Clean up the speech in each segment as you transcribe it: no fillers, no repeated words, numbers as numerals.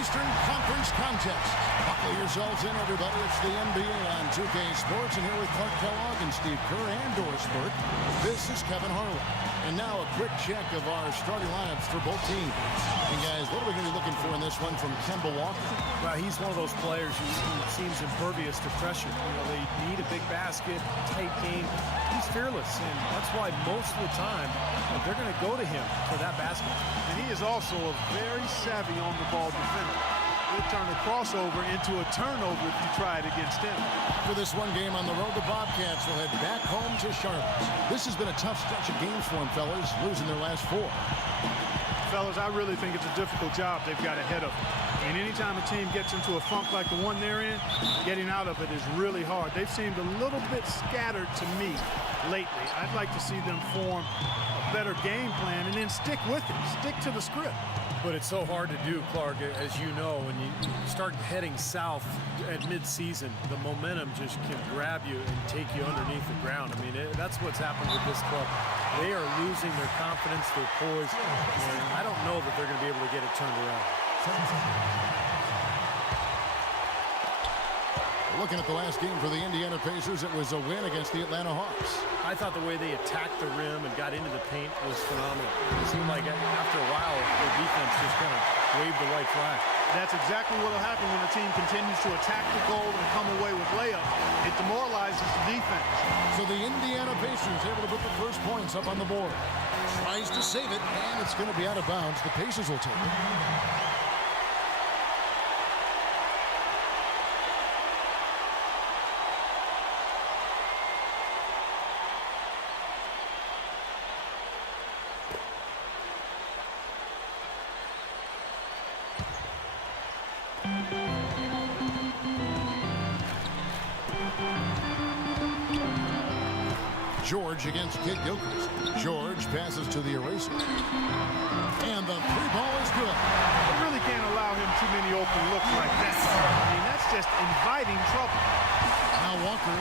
Eastern Conference contest. Buckle yourselves in, everybody. It's the NBA on 2K Sports, and here with Clark Kellogg and Steve Kerr and Doris Burke, this is Kevin Harlan. And now a quick check of our starting lineups for both teams. And guys, what are we going to be looking for in this one from Kemba Walker? Well, he's one of those players who seems impervious to pressure. You know, they need a big basket, tight game. He's fearless, and that's why most of the time they're going to go to him for that basket. And he is also a very savvy on-the-ball defender. He'll turn a crossover into a turnover if you try it against him. For this one game on the road, the Bobcats will head back home to Charlotte. This has been a tough stretch of games for them, fellas, losing their last 4. Fellas, I really think it's a difficult job they've got ahead of them. And anytime a team gets into a funk like the one they're in, getting out of it is really hard. They've seemed a little bit scattered to me lately. I'd like to see them form a better game plan and then stick with it, stick to the script. But it's so hard to do, Clark, as you know, when you start heading south at mid-season, the momentum just can grab you and take you underneath the ground. I mean, that's what's happened with this club. They are losing their confidence, their poise, and I don't know that they're going to be able to get it turned around. Looking at the last game for the Indiana Pacers, it was a win against the Atlanta Hawks. I thought the way they attacked the rim and got into the paint was phenomenal. It seemed like after a while, the defense just kind of waved the white flag. That's exactly what will happen when a team continues to attack the goal and come away with layups. It demoralizes the defense. So the Indiana Pacers able to put the first points up on the board. Tries to save it, and it's going to be out of bounds. The Pacers will take it. George against Kid Gilchrist. George passes to the eraser. And the 3 ball is good. They really can't allow him too many open looks like that. I mean, that's just inviting trouble. Now Walker,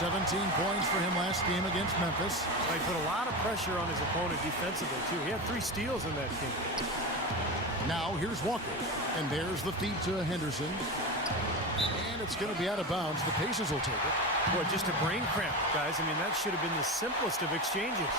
17 points for him last game against Memphis. He put a lot of pressure on his opponent defensively, too. He had 3 steals in that game. Now here's Walker. And there's the feed to Henderson. And it's going to be out of bounds. The Pacers will take it. Boy, just a brain cramp, guys. I mean, that should have been the simplest of exchanges.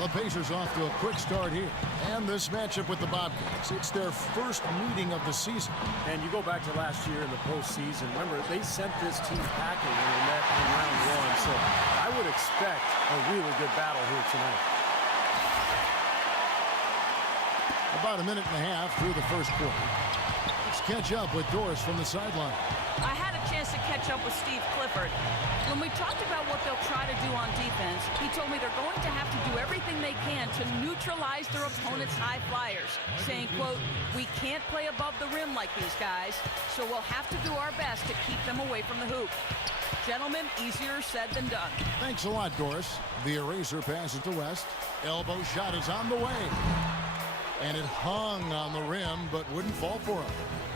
The Pacers off to a quick start here. And this matchup with the Bobcats, it's their first meeting of the season. And you go back to last year in the postseason. Remember, they sent this team packing when they met in round 1. So I would expect a really good battle here tonight. About a minute and a half through the first quarter. Let's catch up with Doris from the sideline. I had a chance to catch up with Steve Clifford. When we talked about what they'll try to do on defense, he told me they're going to have to do everything they can to neutralize their opponent's high flyers, saying, quote, "We can't play above the rim like these guys, so we'll have to do our best to keep them away from the hoop." Gentlemen, easier said than done. Thanks a lot, Doris. The eraser passes to West. Elbow shot is on the way. And it hung on the rim, but wouldn't fall for him.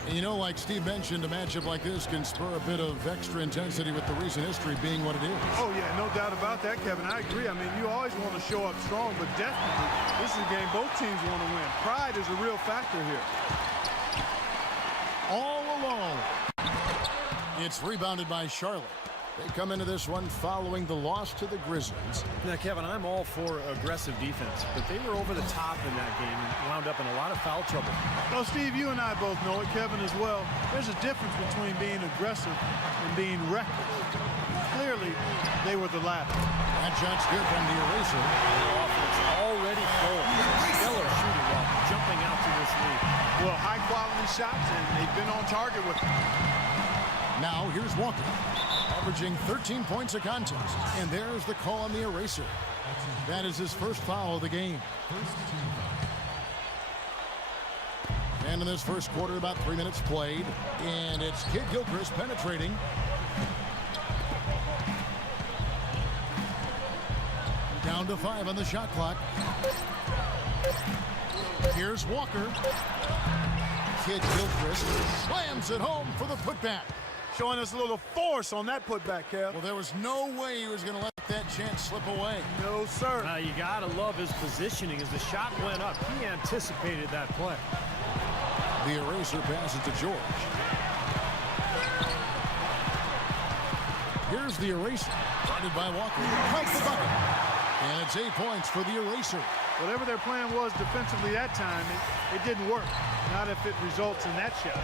And you know, like Steve mentioned, a matchup like this can spur a bit of extra intensity with the recent history being what it is. Oh, yeah, no doubt about that, Kevin. I agree. I mean, you always want to show up strong, but definitely this is a game both teams want to win. Pride is a real factor here. All alone. It's rebounded by Charlotte. They come into this one following the loss to the Grizzlies. Now, Kevin, I'm all for aggressive defense, but they were over the top in that game and wound up in a lot of foul trouble. Well, Steve, you and I both know it, Kevin as well. There's a difference between being aggressive and being reckless. Clearly, they were the latter. That shot's good from the eraser. The offense already flowing. Stellar shooting while jumping out to this lead. Well, high-quality shots, and they've been on target with them. Now, here's Walker, averaging 13 points a contest. And there's the call on the eraser. That is his first foul of the game. And in this first quarter, about 3 minutes played. And it's Kid Gilchrist penetrating. Down to 5 on the shot clock. Here's Walker. Kid Gilchrist slams it home for the putback. Showing us a little force on that putback, Kev. Well, there was no way he was going to let that chance slip away. No, sir. You got to love his positioning as the shot went up. He anticipated that play. The eraser passes to George. Here's the eraser. Guarded by Walker. Counts the bucket. And it's 8 points for the eraser. Whatever their plan was defensively that time, it didn't work. Not if it results in that shot.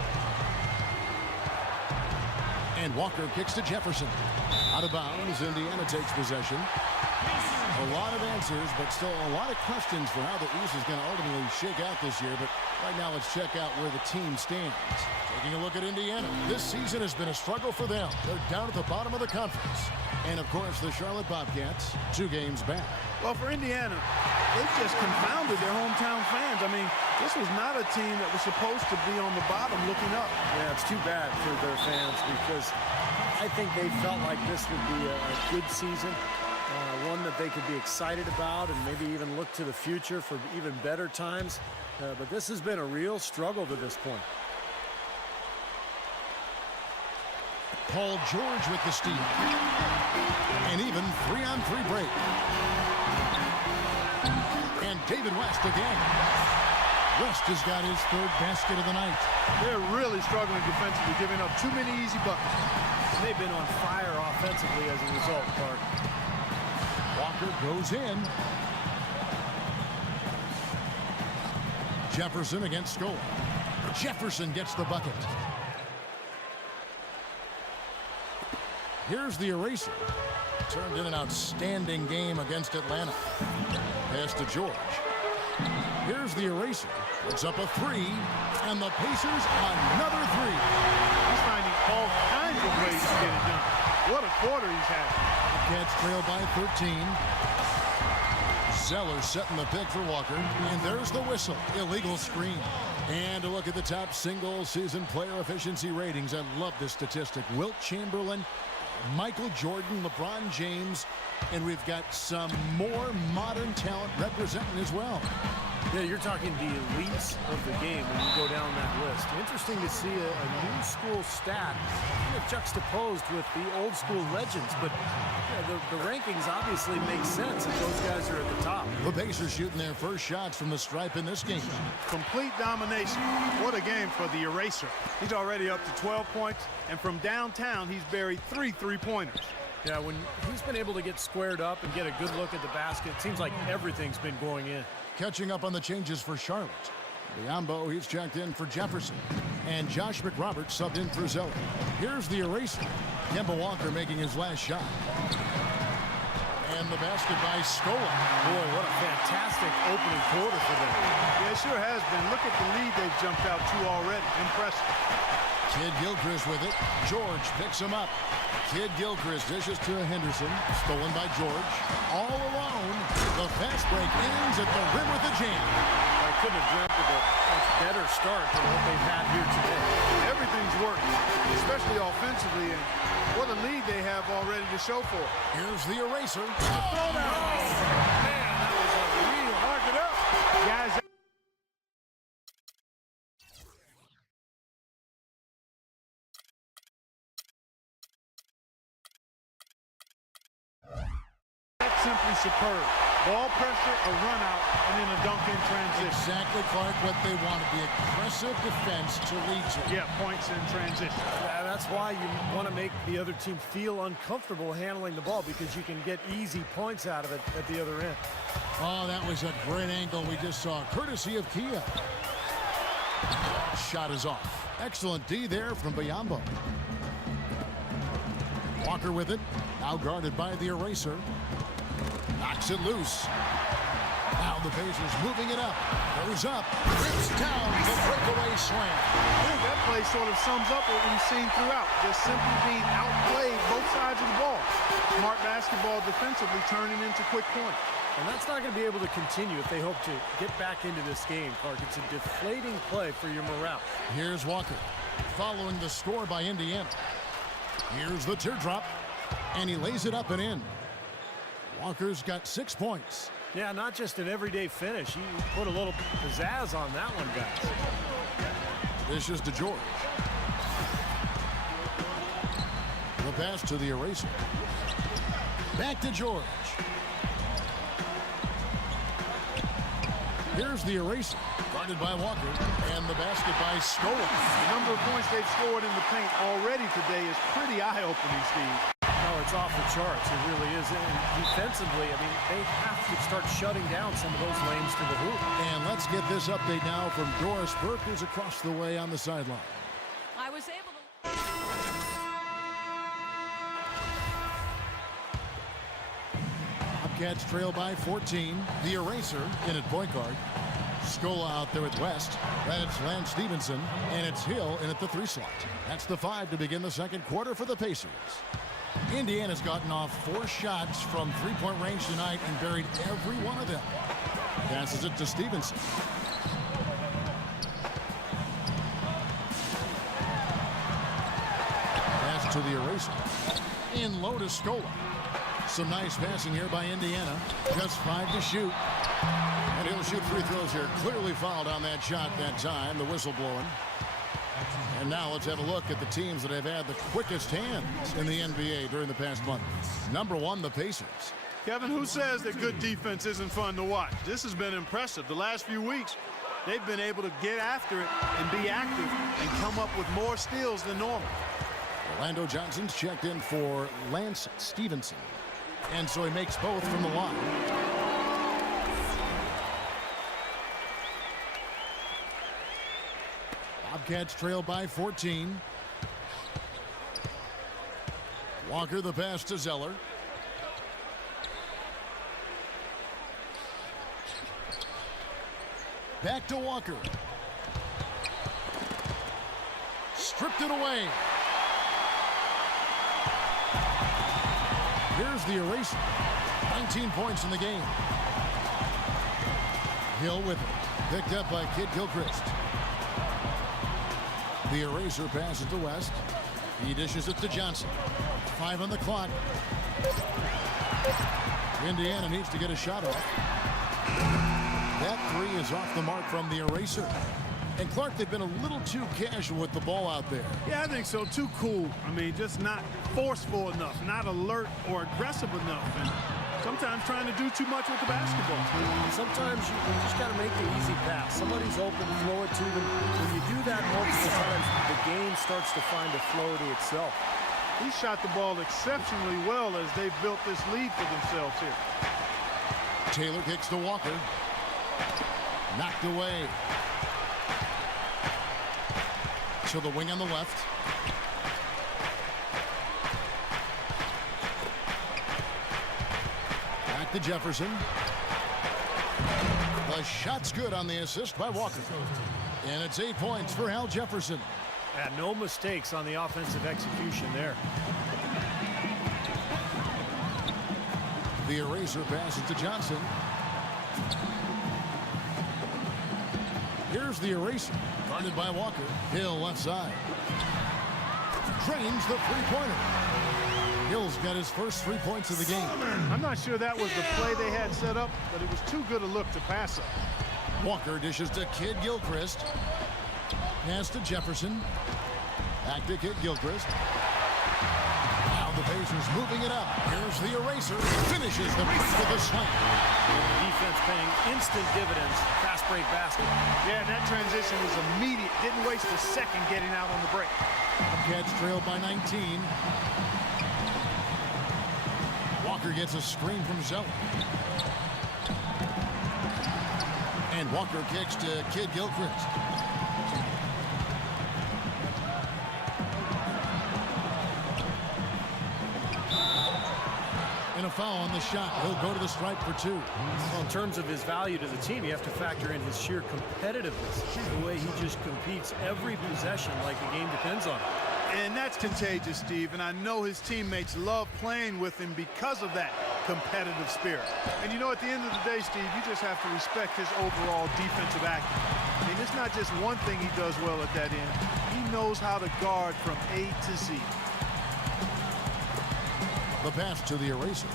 And Walker kicks to Jefferson. Out of bounds, Indiana takes possession. A lot of answers, but still a lot of questions for how the East is going to ultimately shake out this year. But right now, let's check out where the team stands. Taking a look at Indiana. This season has been a struggle for them. They're down at the bottom of the conference. And, of course, the Charlotte Bobcats, 2 games back. Well, for Indiana, they've just confounded their hometown fans. I mean, this was not a team that was supposed to be on the bottom looking up. Yeah, it's too bad for their fans because I think they felt like this would be a good season, one that they could be excited about and maybe even look to the future for even better times. But this has been a real struggle to this point. Paul George with the steal. An even 3-on-3 break. And David West again. West has got his 3rd basket of the night. They're really struggling defensively, giving up too many easy buckets. And they've been on fire offensively as a result, Clark. Walker goes in. Jefferson against Scola. Jefferson gets the bucket. Here's the eraser. Turned in an outstanding game against Atlanta. Pass to George. Here's the eraser. Puts up a 3. And the Pacers another 3. He's finding all kinds of ways to get it done. What a quarter he's had. Cats trail by 13. Zeller setting the pick for Walker. And there's the whistle. Illegal screen. And a look at the top single-season player efficiency ratings. I love this statistic. Wilt Chamberlain, Michael Jordan, LeBron James, and we've got some more modern talent representing as well. Yeah, you're talking the elites of the game when you go down that list. Interesting to see a new school stat kind of juxtaposed with the old school legends, but yeah, the rankings obviously make sense if those guys are at the top. The Pacers shooting their first shots from the stripe in this game. Complete domination. What a game for the eraser. He's already up to 12 points, and from downtown, he's buried 3 3-pointers. Yeah, when he's been able to get squared up and get a good look at the basket, it seems like everything's been going in. Catching up on the changes for Charlotte. Biombo, he's checked in for Jefferson. And Josh McRoberts subbed in for Zeller. Here's the eraser. Kemba Walker making his last shot. And the basket by Scola. Boy, what a fantastic opening quarter for them. Yeah, it sure has been. Look at the lead they've jumped out to already. Impressive. Kid Gilchrist with it. George picks him up. Kid Gilchrist dishes to Henderson. Stolen by George. All alone. The fast break ends at the rim with a jam. I couldn't have dreamt of a much better start than what they've had here today. Everything's working, especially offensively, and what a lead they have already to show for it. Here's the eraser. Man, that was a real Mark it up. Guys. That's simply superb. Ball pressure, a run out, and then a dunk in transition. Exactly, Clark, what they wanted. The aggressive defense to lead to. Yeah, points in transition. Yeah, that's why you want to make the other team feel uncomfortable handling the ball because you can get easy points out of it at the other end. Oh, that was a great angle we just saw, courtesy of Kia. Shot is off. Excellent D there from Biombo. Walker with it. Now guarded by the eraser. Knocks it loose. Now the Pacers moving it up. Goes up. Rips down the breakaway slam. I think that play sort of sums up what we've seen throughout. Just simply being outplayed both sides of the ball. Smart basketball defensively turning into quick points. And that's not going to be able to continue if they hope to get back into this game, Clark. It's a deflating play for your morale. Here's Walker following the score by Indiana. Here's the teardrop, and he lays it up and in. Walker's got 6 points. Yeah, not just an everyday finish. He put a little pizzazz on that one, guys. This is to George. The pass to the eraser. Back to George. Here's the eraser, guarded by Walker, and the basket by Scola. The number of points they've scored in the paint already today is pretty eye-opening, Steve. No, it's off the charts. It really is. And defensively, I mean, they have to start shutting down some of those lanes to the hoop. And let's get this update now from Doris Burke, who's across the way on the sideline. I was able to... Bobcats trail by 14. The eraser in at point guard. Scola out there at West. Then it's Lance Stevenson, and it's Hill in at the 3 slot. That's the 5 to begin the second quarter for the Pacers. Indiana's gotten off 4 shots from three-point range tonight and buried every one of them. Passes it to Stevenson. Pass to the eraser. In low to Scola. Some nice passing here by Indiana. Just 5 to shoot. And he'll shoot free throws here. Clearly fouled on that shot that time. The whistle blowing. And now let's have a look at the teams that have had the quickest hands in the NBA during the past month. Number 1, the Pacers. Kevin, who says that good defense isn't fun to watch? This has been impressive. The last few weeks, they've been able to get after it and be active and come up with more steals than normal. Orlando Johnson's checked in for Lance Stevenson. And so he makes both from the line. Bobcats trail by 14. Walker the pass to Zeller. Back to Walker. Stripped it away. Here's the eraser. 19 points in the game. Hill with it. Picked up by Kid Gilchrist. The eraser passes to West. He dishes it to Johnson. 5 on the clock. Indiana needs to get a shot off. That 3 is off the mark from the eraser. And Clark, they've been a little too casual with the ball out there. Yeah, I think so. Too cool. I mean, just not forceful enough, not alert or aggressive enough. And sometimes trying to do too much with the basketball. Sometimes you just got to make the easy pass. Somebody's open, throw it to them. When you do that multiple times, the game starts to find a flow to itself. He shot the ball exceptionally well as they've built this lead for themselves here. Taylor kicks to Walker. Knocked away. To the wing on the left. Back to Jefferson. The shot's good on the assist by Walker. And it's 8 points for Al Jefferson. Yeah, no mistakes on the offensive execution there. The eraser passes to Johnson. Here's the eraser. Guarded by Walker. Hill left side. Drains the three-pointer. Hill's got his first 3 points of the game. I'm not sure that was the play they had set up, but it was too good a look to pass up. Walker dishes to Kid Gilchrist. Pass to Jefferson. Back to Kid Gilchrist. Now the Pacers moving it up. Here's the eraser. Finishes the break with a slam. Defense paying instant dividends. Fast break basket. Yeah, that transition was immediate. Didn't waste a second getting out on the break. Bobcats trailed by 19. Walker gets a screen from Zeller. And Walker kicks to Kid Gilchrist. And a foul on the shot. He'll go to the stripe for 2. Well, in terms of his value to the team, you have to factor in his sheer competitiveness. The way he just competes every possession like the game depends on it. And that's contagious, Steve. And I know his teammates love playing with him because of that competitive spirit. And you know, at the end of the day, Steve, you just have to respect his overall defensive acumen. I mean, it's not just one thing he does well at that end. He knows how to guard from A to Z. The pass to the eraser.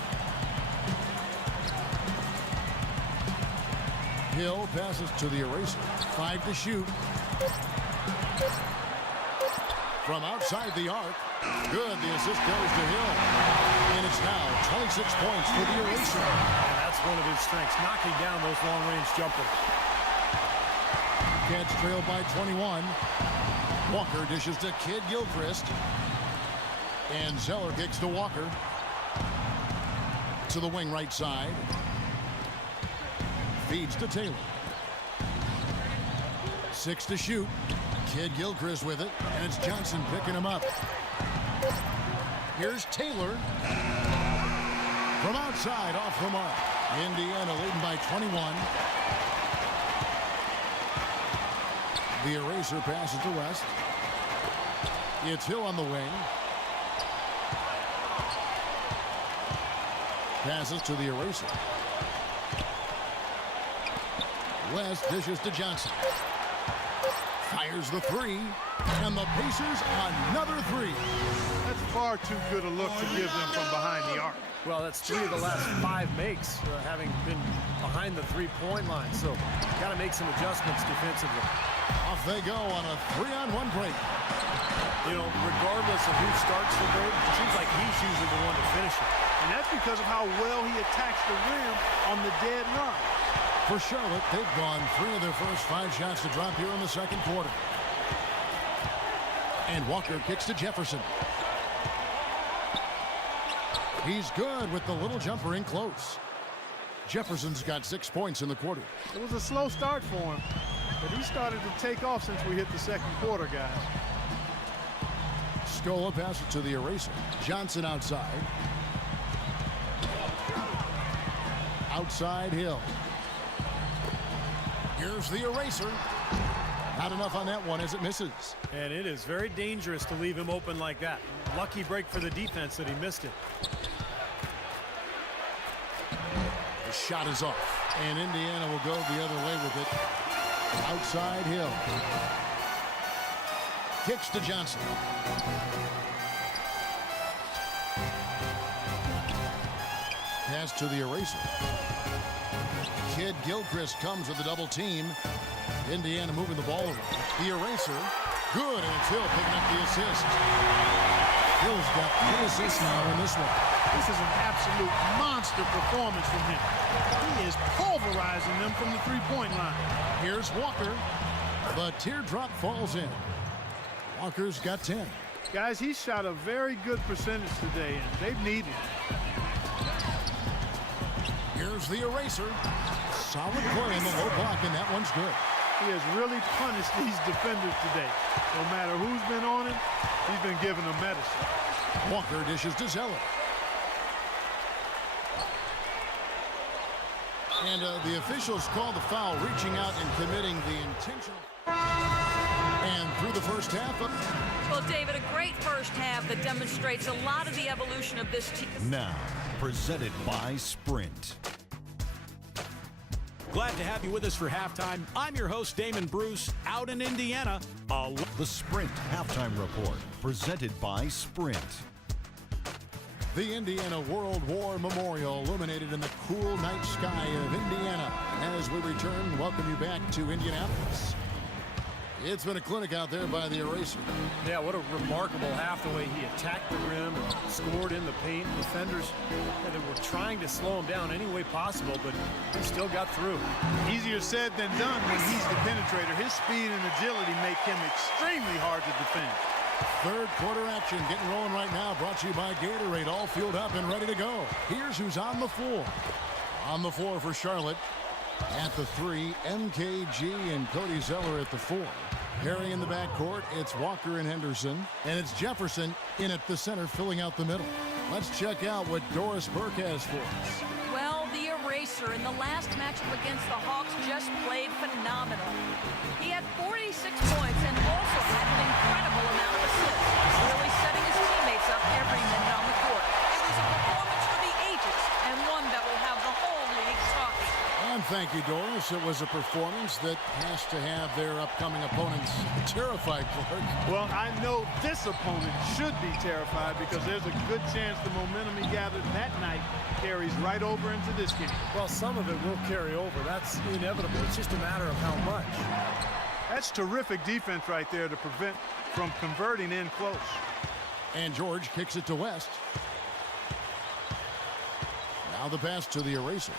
Hill passes to the eraser. 5 to shoot. from outside the arc. Good. The assist goes to Hill. And it's now 26 points for the Eraser. And that's one of his strengths, knocking down those long-range jumpers. Cats trail by 21. Walker dishes to Kid Gilchrist. And Zeller kicks to Walker. To the wing right side. Feeds to Taylor. 6 to shoot. Kid Gilchrist with it. And it's Johnson picking him up. Here's Taylor. From outside, off the mark. Indiana leading by 21. The Eraser passes to West. It's Hill on the wing. Passes to the Eraser. West dishes to Johnson. Fires the three. And the Pacers another three. That's far too good a look to give them from behind the arc. Well, that's 3 of the last 5 makes, having been behind the three-point line. So, got to make some adjustments defensively. Off they go on a 3-on-1 break. You know, regardless of who starts the break, it seems like he's usually the one to finish it. And that's because of how well he attacks the rim on the dead run. For Charlotte, they've gone 3 of their first 5 shots to drop here in the second quarter. And Walker kicks to Jefferson. He's good with the little jumper in close. Jefferson's got 6 points in the quarter. It was a slow start for him, but he started to take off since we hit the second quarter, guys. Scola passes to the Eraser. Johnson outside. Outside Hill. Here's the Eraser. Not enough on that one as it misses. And it is very dangerous to leave him open like that. Lucky break for the defense that he missed it. The shot is off. And Indiana will go the other way with it. Outside Hill. Kicks to Johnson. Pass to the Eraser. Kid Gilchrist comes with a double team. Indiana moving the ball over. The Eraser. Good, and it's Hill picking up the assist. Hill's got 3 assists now in this one. This is an absolute monster performance from him. He is pulverizing them from the three-point line. Here's Walker. The teardrop falls in. Walker's got 10. Guys, he shot a very good percentage today, and they've needed it. Here's the Eraser. Solid play in the low block, and that one's good. He has really punished these defenders today. No matter who's been on him, he's been giving them medicine. Walker dishes to Zeller. And the officials call the foul, reaching out and committing the intentional. And through the first half. Well, David, a great first half that demonstrates a lot of the evolution of this team. Now, presented by Sprint. Glad to have you with us for halftime. I'm your host, Damon Bruce, out in Indiana. The Sprint Halftime Report, presented by Sprint. The Indiana World War Memorial illuminated in the cool night sky of Indiana. As we return, welcome you back to Indianapolis. It's been a clinic out there by the Eraser. Yeah, what a remarkable half, the way he attacked the rim and scored in the paint. Defenders, they were trying to slow him down any way possible, but he still got through. Easier said than done when he's the penetrator. His speed and agility make him extremely hard to defend. Third quarter action getting rolling right now, brought to you by Gatorade, all fueled up and ready to go. Here's who's on the floor. On the floor for Charlotte. At the 3, MKG and Cody Zeller at the 4. Harry in the backcourt, it's Walker and Henderson. And it's Jefferson in at the center, filling out the middle. Let's check out what Doris Burke has for us. Well, the Eraser in the last matchup against the Hawks just played phenomenal. He had 46 points and also had an incredible amount of assists, really setting his teammates up every minute on the court. It was a performance for the ages and one that will have the whole league talking. And thank you, Doris. It was a performance that has to have their upcoming opponents terrified, Clark. Well, I know this opponent should be terrified because there's a good chance the momentum he gathered that night carries right over into this game. Well, some of it will carry over. That's inevitable. It's just a matter of how much. That's terrific defense right there to prevent from converting in close. And George kicks it to West. Now the pass to the eraser.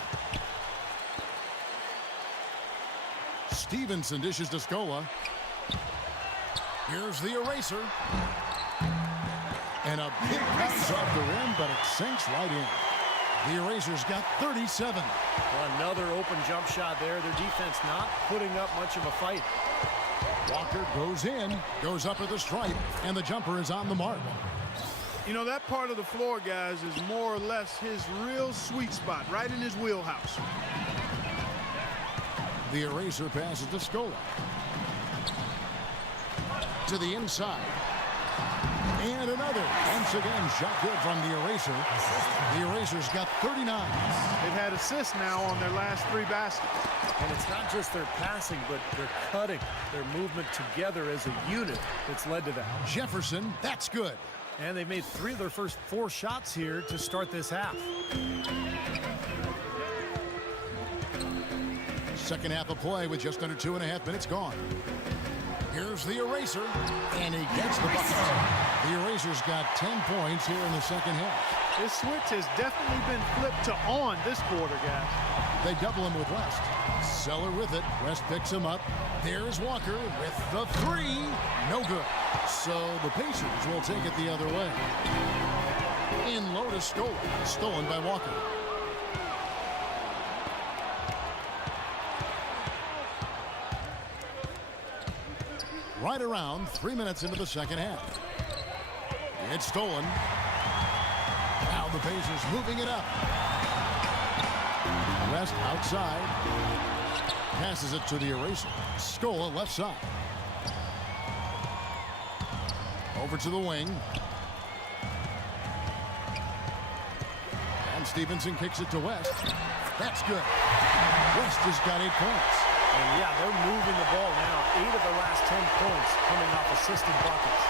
Stevenson dishes to Scola. Here's the eraser. And a big bounce off the rim, but it sinks right in. The eraser's got 37. Well, another open jump shot there. Their defense not putting up much of a fight. Walker goes in, goes up at the stripe, and the jumper is on the mark. You know, that part of the floor, guys, is more or less his real sweet spot, right in his wheelhouse. The eraser passes to Scola. To the inside. And another. Once again, shot good from the eraser. The eraser's got 39. They've had assists now on their last 3 baskets. And it's not just their passing, but their cutting, their movement together as a unit that's led to that. Jefferson, that's good. And they've made 3 of their first 4 shots here to start this half. Second half of play with just under 2.5 minutes gone. Here's the eraser, and he gets the bucket. The eraser's got 10 points here in the second half. This switch has definitely been flipped to on this quarter, guys. They double him with West. Seller with it. West picks him up. There's Walker with the 3. No good. So the Pacers will take it the other way. In low to Scola. Stolen by Walker. Right around 3 minutes into the second half. It's stolen. Now the Pacers moving it up. West outside. Passes it to the eraser. Scola left side. Over to the wing. And Stevenson kicks it to West. That's good. West has got 8 points. And yeah, they're moving the ball now. 8 of the last 10 points coming off assisted buckets.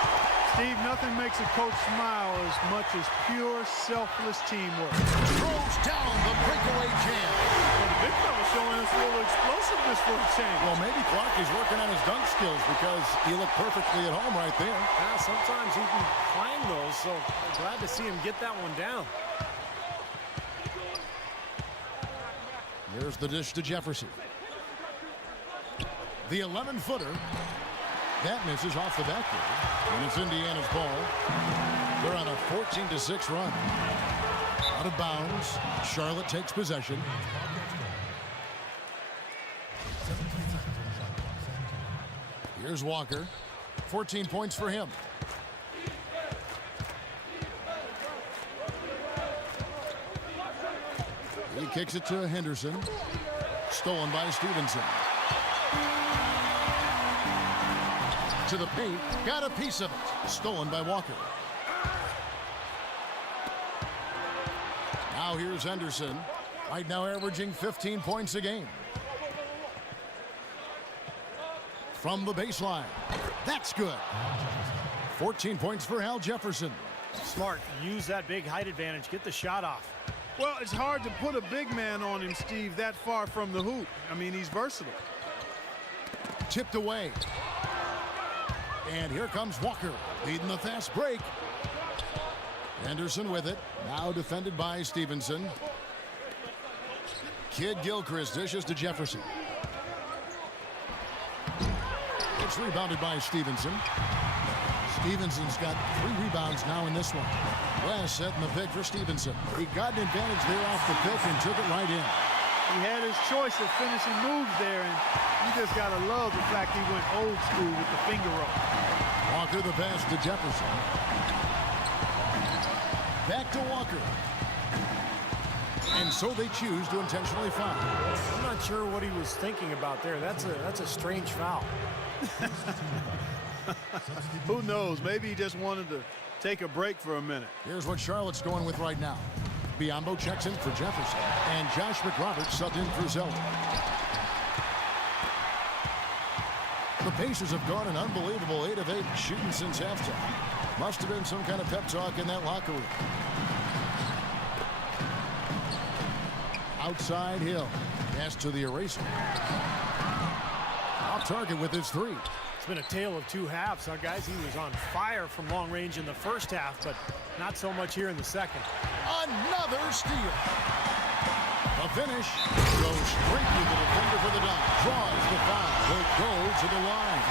Steve, nothing makes a coach smile as much as pure, selfless teamwork. Throws down the breakaway jam. Well, the big fella's showing us a little explosiveness for a change. Well, maybe Clark is working on his dunk skills because he looked perfectly at home right there. Yeah, sometimes he can find those, so I'm glad to see him get that one down. Here's the dish to Jefferson. The 11-footer. That misses off the backboard. And it's Indiana's ball. They're on a 14-6 run. Out of bounds. Charlotte takes possession. Here's Walker. 14 points for him. He kicks it to Henderson. Stolen by Stevenson. To the paint. Got a piece of it. Stolen by Walker. Now here's Henderson. Right now averaging 15 points a game. From the baseline. That's good. 14 points for Al Jefferson. Smart. Use that big height advantage. Get the shot off. Well, it's hard to put a big man on him, Steve, that far from the hoop. I mean, he's versatile. Tipped away. And here comes Walker, leading the fast break. Henderson with it. Now defended by Stevenson. Kid Gilchrist dishes to Jefferson. It's rebounded by Stevenson. Stevenson's got 3 rebounds now in this one. West setting the pick for Stevenson. He got an advantage there off the pick and took it right in. He had his choice of finishing moves there, and you just got to love the fact he went old school with the finger roll. Walker the pass to Jefferson. Back to Walker. And so they choose to intentionally foul. I'm not sure what he was thinking about there. That's a strange foul. Who knows? Maybe he just wanted to take a break for a minute. Here's what Charlotte's going with right now. Biombo checks in for Jefferson. And Josh McRoberts subbed in for Zeller. The Pacers have gone an unbelievable 8 of 8 shooting since halftime. Must have been some kind of pep talk in that locker room. Outside Hill. Pass to the eraser. Off target with his three. It's been a tale of two halves, huh, guys? He was on fire from long range in the first half, but not so much here in the second. Another steal. The finish goes straight to the defender for the dunk. Draws the foul. Will go to the line.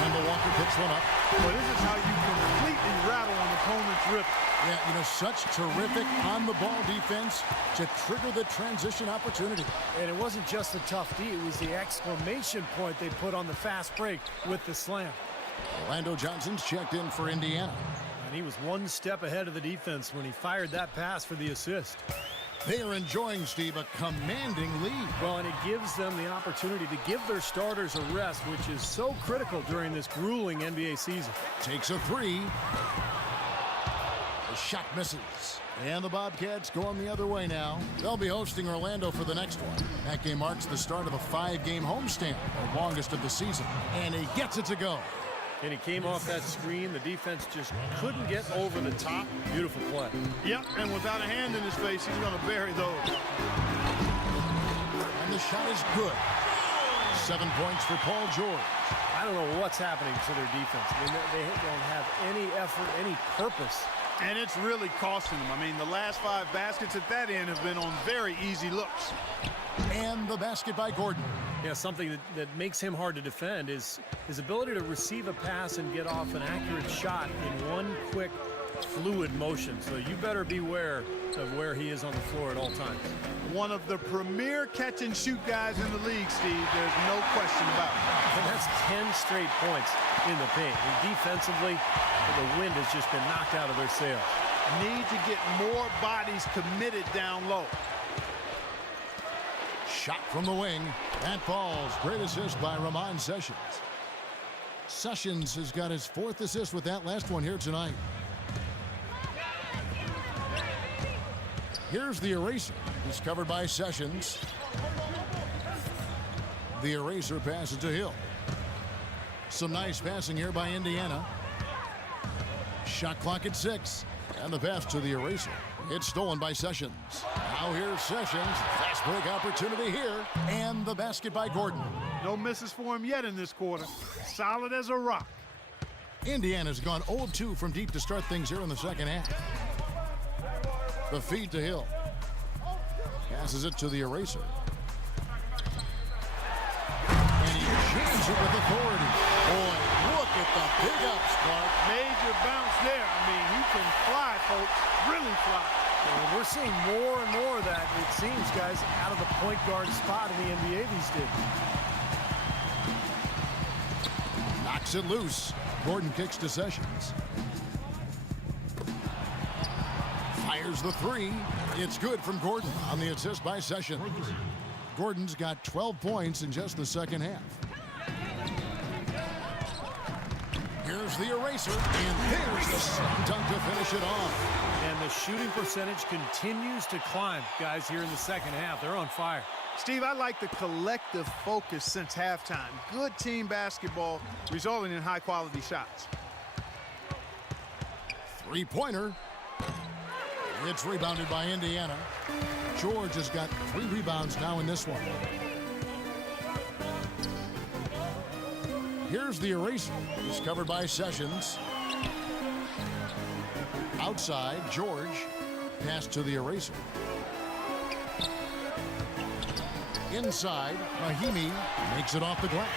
Kemba Walker picks one up. Well, this is how you completely rattle an opponent's rhythm. Yeah, you know, such terrific on-the-ball defense to trigger the transition opportunity. And it wasn't just a tough D, it was the exclamation point they put on the fast break with the slam. Orlando Johnson's checked in for Indiana. And he was one step ahead of the defense when he fired that pass for the assist. They are enjoying, Steve, a commanding lead. Well, and it gives them the opportunity to give their starters a rest, which is so critical during this grueling NBA season. Takes a three. The shot misses. And the Bobcats going the other way now. They'll be hosting Orlando for the next one. That game marks the start of a 5-game homestand, the longest of the season. And he gets it to go. And he came off that screen. The defense just couldn't get over the top. Beautiful play. Yep, and without a hand in his face, he's going to bury those. And the shot is good. 7 points for Paul George. I don't know what's happening to their defense. I mean, they don't have any effort, any purpose. And it's really costing them. I mean, the last 5 baskets at that end have been on very easy looks. And the basket by Gordon. Yeah, something that makes him hard to defend is his ability to receive a pass and get off an accurate shot in one quick, fluid motion. So you better beware of where he is on the floor at all times. One of the premier catch-and-shoot guys in the league, Steve. There's no question about it. And that's 10 straight points in the paint. And defensively, the wind has just been knocked out of their sails. Need to get more bodies committed down low. Shot from the wing. That falls. Great assist by Ramon Sessions. Sessions has got his 4th assist with that last one here tonight. Here's the eraser. He's covered by Sessions. The eraser passes to Hill. Some nice passing here by Indiana. Shot clock at 6. And the pass to the eraser. It's stolen by Sessions. Now here's Sessions. Fast break opportunity here. And the basket by Gordon. No misses for him yet in this quarter. Solid as a rock. Indiana's gone 0-2 from deep to start things here in the second half. The feed to Hill. Passes it to the eraser. And he jams it with authority. Boy, look at the big ups, Clark. Major bounce there. I mean, he can fly, folks. Really fly. And we're seeing more and more of that, it seems, guys, out of the point guard spot in the NBA these days. Knocks it loose. Gordon kicks to Sessions. Fires the three. It's good from Gordon on the assist by Sessions. Gordon's got 12 points in just the second half. Here's the eraser, and there's the slam dunk to finish it off. And the shooting percentage continues to climb, guys, here in the second half. They're on fire. Steve, I like the collective focus since halftime. Good team basketball resulting in high-quality shots. Three-pointer. It's rebounded by Indiana. George has got 3 rebounds now in this one. Here's the eraser. It's covered by Sessions. Outside, George. Pass to the eraser. Inside, Mahimi makes it off the glass.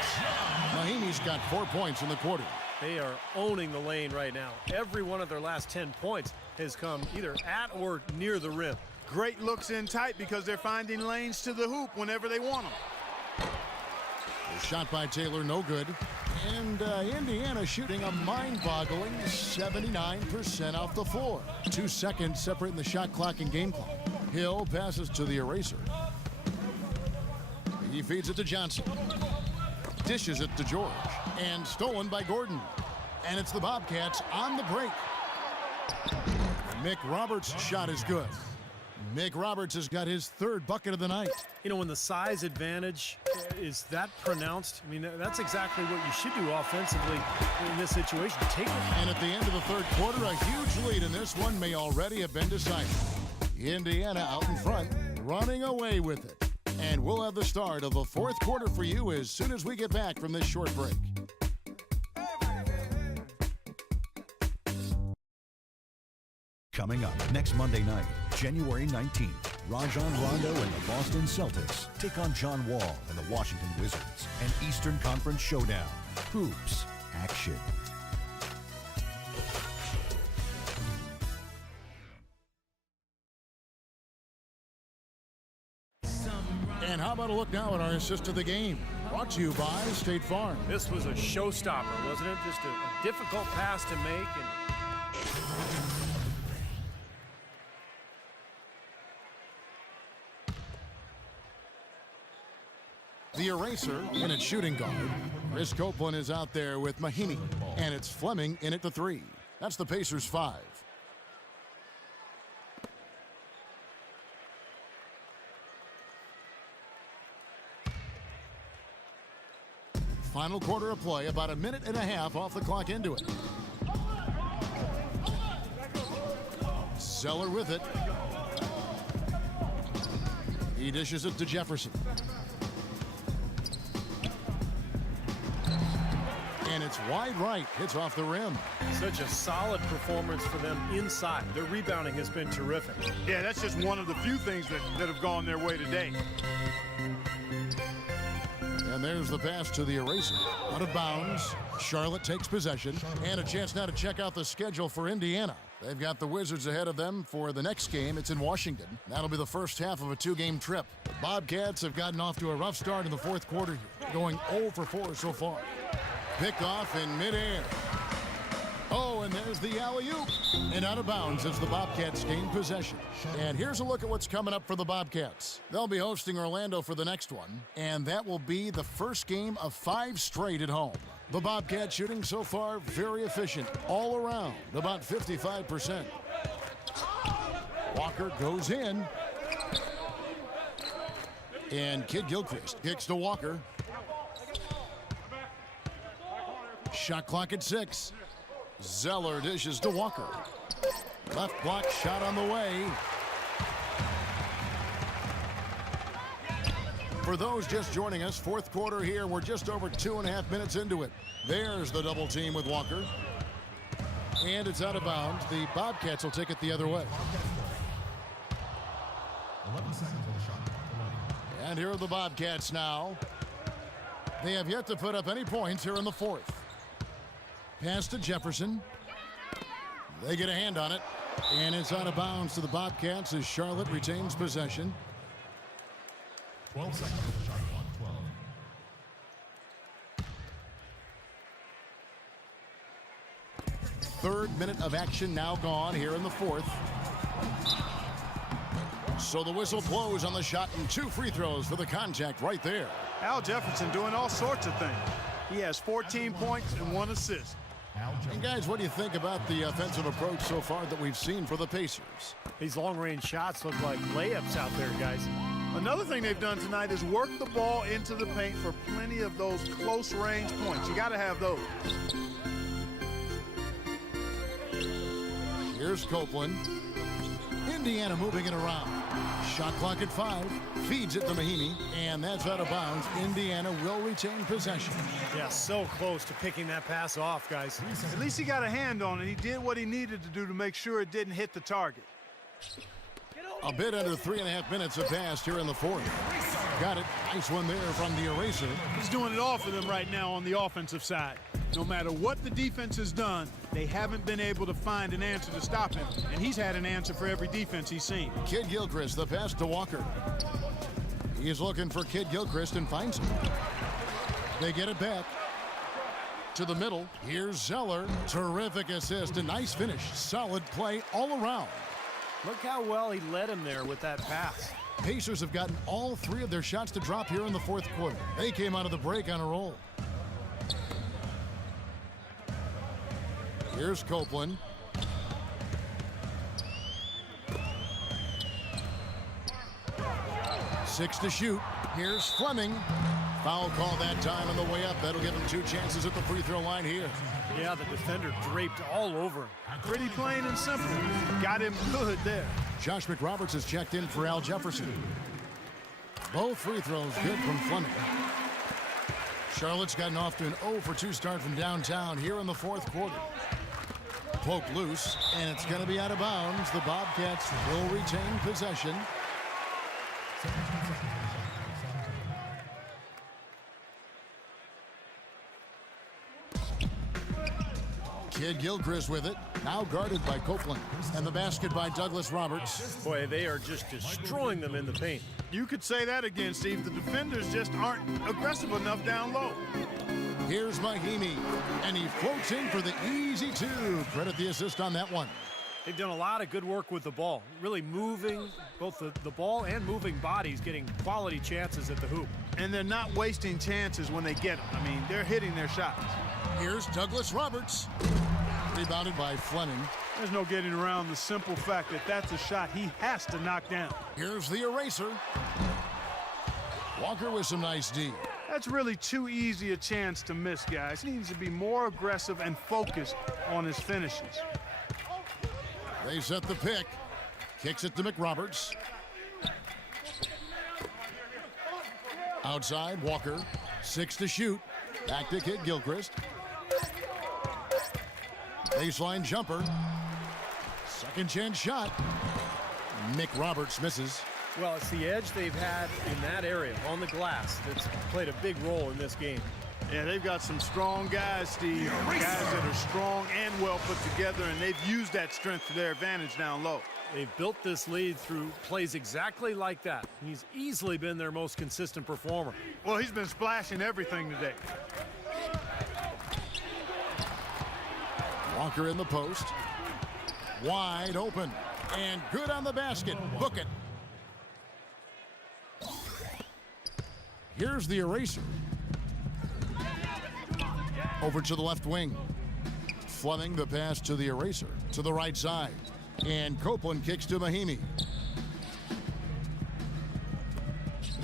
Mahimi's got 4 points in the quarter. They are owning the lane right now. Every one of their last 10 points has come either at or near the rim. Great looks in tight because they're finding lanes to the hoop whenever they want them. The shot by Taylor, no good. And Indiana shooting a mind-boggling 79% off the floor. 2 seconds separating the shot clock and game clock. Hill passes to the eraser. He feeds it to Johnson. Dishes it to George. And stolen by Gordon. And it's the Bobcats on the break. Mick Roberts' shot is good. Mick Roberts has got his 3rd bucket of the night. You know, when the size advantage is that pronounced, I mean, that's exactly what you should do offensively in this situation. Take it. And at the end of the 3rd quarter, a huge lead in this one may already have been decided. Indiana out in front, running away with it. And we'll have the start of the fourth quarter for you as soon as we get back from this short break. Coming up next Monday night, January 19th, Rajon Rondo and the Boston Celtics take on John Wall and the Washington Wizards. An Eastern Conference showdown. Hoops action. And how about a look now at our assist of the game? Brought to you by State Farm. This was a showstopper, wasn't it? Just a difficult pass to make. The eraser in its shooting guard. Chris Copeland is out there with Mahinmi, and it's Fleming in at the 3. That's the Pacers' 5. Final quarter of play, about a minute and a half off the clock into it. Zeller with it. He dishes it to Jefferson. And it's wide right, hits off the rim. Such a solid performance for them inside. Their rebounding has been terrific. Yeah, that's just one of the few things that have gone their way today. And there's the pass to the eraser. Out of bounds. Charlotte takes possession. And a chance now to check out the schedule for Indiana. They've got the Wizards ahead of them for the next game. It's in Washington. That'll be the first half of a 2-game trip. The Bobcats have gotten off to a rough start in the fourth quarter here, going 0 for 4 so far. Picked off in midair. Oh, and there's the alley-oop. And out of bounds as the Bobcats gain possession. And here's a look at what's coming up for the Bobcats. They'll be hosting Orlando for the next one, and that will be the first game of 5 straight at home. The Bobcats shooting so far very efficient all around, about 55%. Walker goes in. And Kid Gilchrist kicks to Walker. Shot clock at 6. Zeller dishes to Walker. Left block shot on the way. For those just joining us, fourth quarter here. We're just over 2.5 minutes into it. There's the double team with Walker. And it's out of bounds. The Bobcats will take it the other way. 11 seconds on the shot. And here are the Bobcats now. They have yet to put up any points here in the fourth. Pass to Jefferson. They get a hand on it. And it's out of bounds to the Bobcats as Charlotte retains possession. 12 seconds on the shot clock. 12. Third minute of action now gone here in the fourth. So the whistle blows on the shot and 2 free throws for the contact right there. Al Jefferson doing all sorts of things. He has 14 points and 1 assist. And guys, what do you think about the offensive approach so far that we've seen for the Pacers? These long-range shots look like layups out there, guys. Another thing they've done tonight is work the ball into the paint for plenty of those close-range points. You got to have those. Here's Copeland. Indiana moving it around. Shot clock at 5. Feeds it to Mahinmi, and that's out of bounds. Indiana will retain possession. Yeah, so close to picking that pass off, guys. At least he got a hand on it. He did what he needed to do to make sure it didn't hit the target. A bit under 3.5 minutes have passed here in the fourth. Got it. Nice one there from the eraser. He's doing it all for them right now on the offensive side. No matter what the defense has done, they haven't been able to find an answer to stop him. And he's had an answer for every defense he's seen. Kid Gilchrist, the pass to Walker. He's looking for Kid Gilchrist and finds him. They get it back to the middle. Here's Zeller. Terrific assist. A nice finish. Solid play all around. Look how well he led him there with that pass. Pacers have gotten all 3 of their shots to drop here in the fourth quarter. They came out of the break on a roll. Here's Copeland. Six to shoot. Here's Fleming. Foul call that time on the way up. That'll give him 2 chances at the free throw line here. Yeah, the defender draped all over him. Pretty plain and simple. Got him good there. Josh McRoberts has checked in for Al Jefferson. Both free throws good from Fleming. Charlotte's gotten off to an 0 for 2 start from downtown here in the fourth quarter. Poked loose, and it's going to be out of bounds. The Bobcats will retain possession. Kid Gilchrist with it, now guarded by Copeland. And the basket by Douglas Roberts. Boy, they are just destroying them in the paint. You could say that again, Steve. The defenders just aren't aggressive enough down low. Here's Mahimi, and he floats in for the easy 2. Credit the assist on that one. They've done a lot of good work with the ball, really moving both the ball and moving bodies, getting quality chances at the hoop. And they're not wasting chances when they get them. I mean, they're hitting their shots. Here's Douglas Roberts. Rebounded by Fleming. There's no getting around the simple fact that that's a shot he has to knock down. Here's the eraser. Walker with some nice D. That's really too easy a chance to miss, guys. He needs to be more aggressive and focused on his finishes. They set the pick. Kicks it to McRoberts. Outside, Walker. 6 to shoot. Back to Kid Gilchrist. Baseline jumper. Second chance shot. McRoberts misses. Well, it's the edge they've had in that area on the glass that's played a big role in this game. Yeah, they've got some strong guys, Steve. Guys that are strong and well put together, and they've used that strength to their advantage down low. They've built this lead through plays exactly like that. He's easily been their most consistent performer. Well, he's been splashing everything today. Walker in the post. Wide open. And good on the basket. Book it. Here's the eraser. Over to the left wing. Fleming the pass to the eraser. To the right side. And Copeland kicks to Mahimi.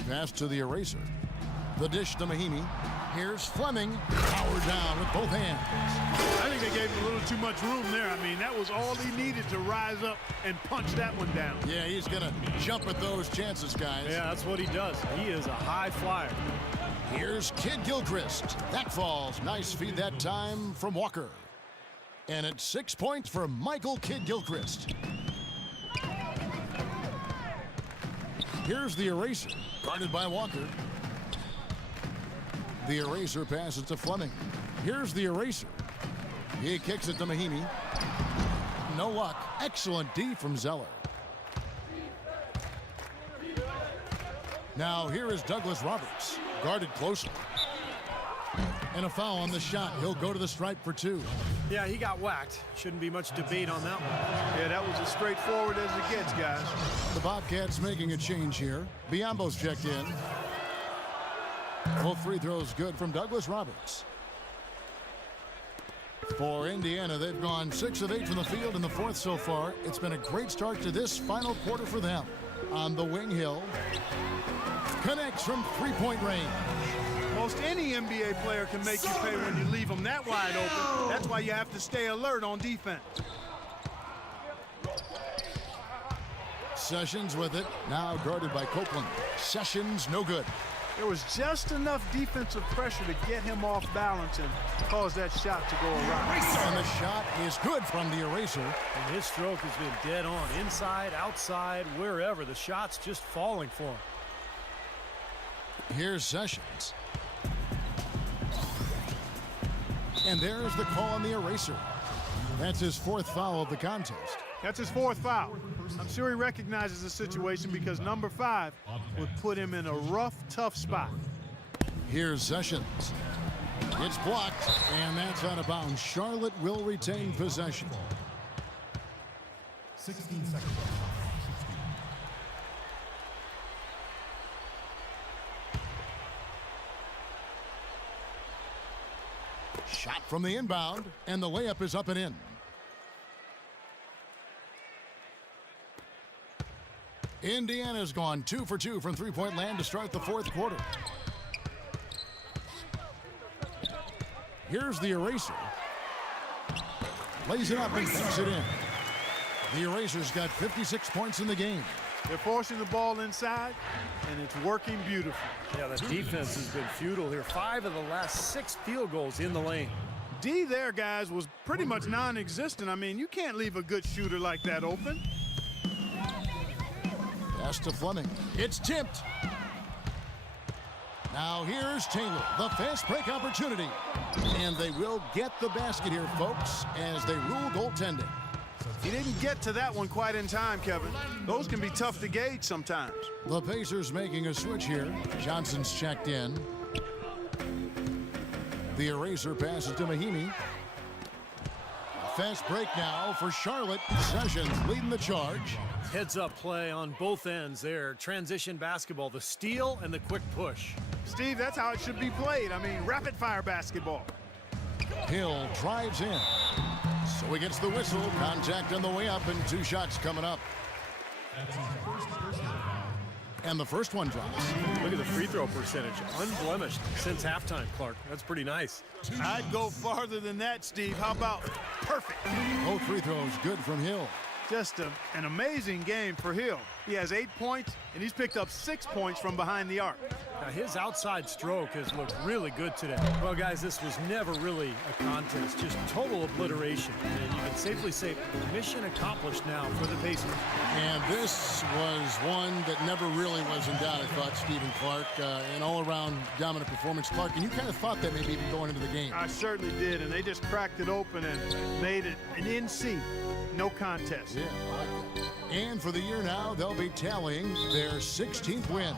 Pass to the eraser. The dish to Mahimi. Here's Fleming. Power down with both hands. I think they gave him a little too much room there. I mean, that was all he needed to rise up and punch that one down. Yeah, he's going to jump at those chances, guys. Yeah, that's what he does. He is a high flyer. Here's Kid Gilchrist. That falls. Nice feed that time from Walker. And it's 6 points for Michael Kid Gilchrist. Here's the eraser. Guarded by Walker. The eraser passes to Fleming. Here's the eraser. He kicks it to Mahimi. No luck. Excellent D from Zeller. Now here is Douglas Roberts. Guarded closely. And a foul on the shot. He'll go to the stripe for 2. Yeah, he got whacked. Shouldn't be much debate on that one. Yeah, that was as straightforward as it gets, guys. The Bobcats making a change here. Biombo's checked in. Both free throws good from Douglas Roberts. For Indiana, they've gone 6 of 8 from the field in the fourth so far. It's been a great start to this final quarter for them. On the wing, Hill connects from three-point range. Most any NBA player can make you pay when you leave them that wide open. That's why you have to stay alert on defense. Sessions with it, now guarded by Copeland. Sessions, no good. There was just enough defensive pressure to get him off balance and cause that shot to go awry. And the shot is good from the eraser. And his stroke has been dead on. Inside, outside, wherever. The shot's just falling for him. Here's Sessions. And there's the call on the eraser. That's his 4th foul of the contest. That's his 4th foul. I'm sure he recognizes the situation because number 5 would put him in a rough, tough spot. Here's Sessions. It's blocked, and that's out of bounds. Charlotte will retain possession. 16 seconds. Shot from the inbound, and the layup is up and in. Indiana's gone 2 for 2 from three-point land to start the fourth quarter. Here's the eraser. Lays it up and puts it in. The eraser's got 56 points in the game. They're forcing the ball inside, and it's working beautifully. Yeah, the defense has been futile here. 5 of the last 6 field goals in the lane. D there, guys, was pretty much non-existent. I mean, you can't leave a good shooter like that open. Pass to Fleming. It's tipped. Now here's Taylor, the fast break opportunity. And they will get the basket here, folks, as they rule goaltending. He didn't get to that one quite in time, Kevin. Those can be tough to gauge sometimes. The Pacers making a switch here. Johnson's checked in. The eraser passes to Mahimi. Fast break now for Charlotte. Sessions leading the charge. Heads-up play on both ends there. Transition basketball, the steal and the quick push. Steve, that's how it should be played. I mean, rapid-fire basketball. Hill drives in. So he gets the whistle. Contact on the way up, and 2 shots coming up. And the first one drops. Look at the free throw percentage. Unblemished since halftime, Clark. That's pretty nice. I'd go farther than that, Steve. How about perfect? Both free throws good from Hill. Just an amazing game for Hill. He has 8 points, and he's picked up 6 points from behind the arc. Now, his outside stroke has looked really good today. Well, guys, this was never really a contest, just total obliteration. And you can safely say mission accomplished now for the Pacers. And this was one that never really was in doubt, I thought, Stephen Clark. An all-around dominant performance, Clark. And you kind of thought that maybe even going into the game. I certainly did, and they just cracked it open and made it an NC. No contest. Yeah, I like that. And for the year now, they'll be tallying their 16th win.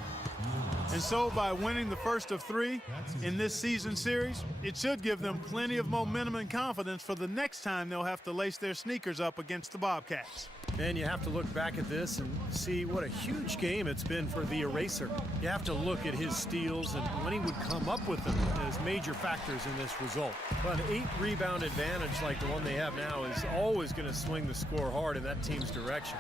And so by winning the first of 3 in this season series, it should give them plenty of momentum and confidence for the next time they'll have to lace their sneakers up against the Bobcats. And you have to look back at this and see what a huge game it's been for the eraser. You have to look at his steals and when he would come up with them as major factors in this result. But an 8-rebound advantage like the one they have now is always going to swing the score hard in that team's direction.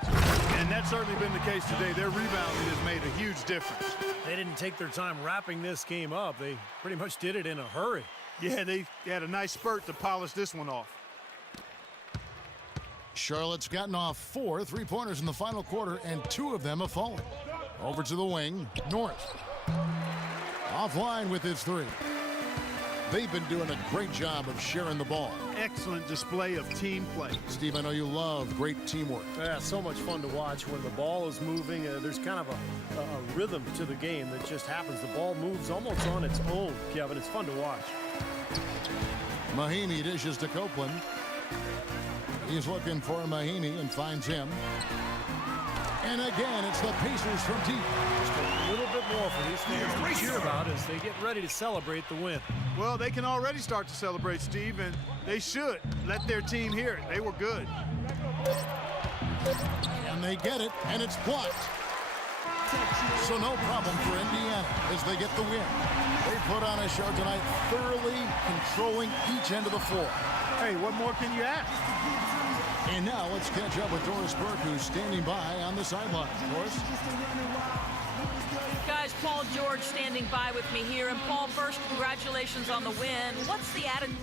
And that's certainly been the case today. Their rebounding has made a huge difference. They didn't take their time wrapping this game up. They pretty much did it in a hurry. Yeah, they had a nice spurt to polish this one off. Charlotte's gotten off 4 3-pointers in the final quarter, and 2 of them have fallen. Over to the wing, North. Offline with his 3. They've been doing a great job of sharing the ball. Excellent display of team play. Steve, I know you love great teamwork. Yeah, so much fun to watch when the ball is moving. There's kind of a rhythm to the game that just happens. The ball moves almost on its own, Kevin. It's fun to watch. Mahimi dishes to Copeland. He's looking for Mahimi and finds him. And again, it's the Pacers from deep. Just a little bit more for these fans to cheer about as they get ready to celebrate the win. Well, they can already start to celebrate, Steve, and they should let their team hear it. They were good. And they get it, and it's blocked. So no problem for Indiana as they get the win. They put on a show tonight, thoroughly controlling each end of the floor. Hey, what more can you ask? And now let's catch up with Doris Burke, who's standing by on the sideline. Doris? Guys, Paul George standing by with me here. And Paul, first, congratulations on the win. What's the attitude?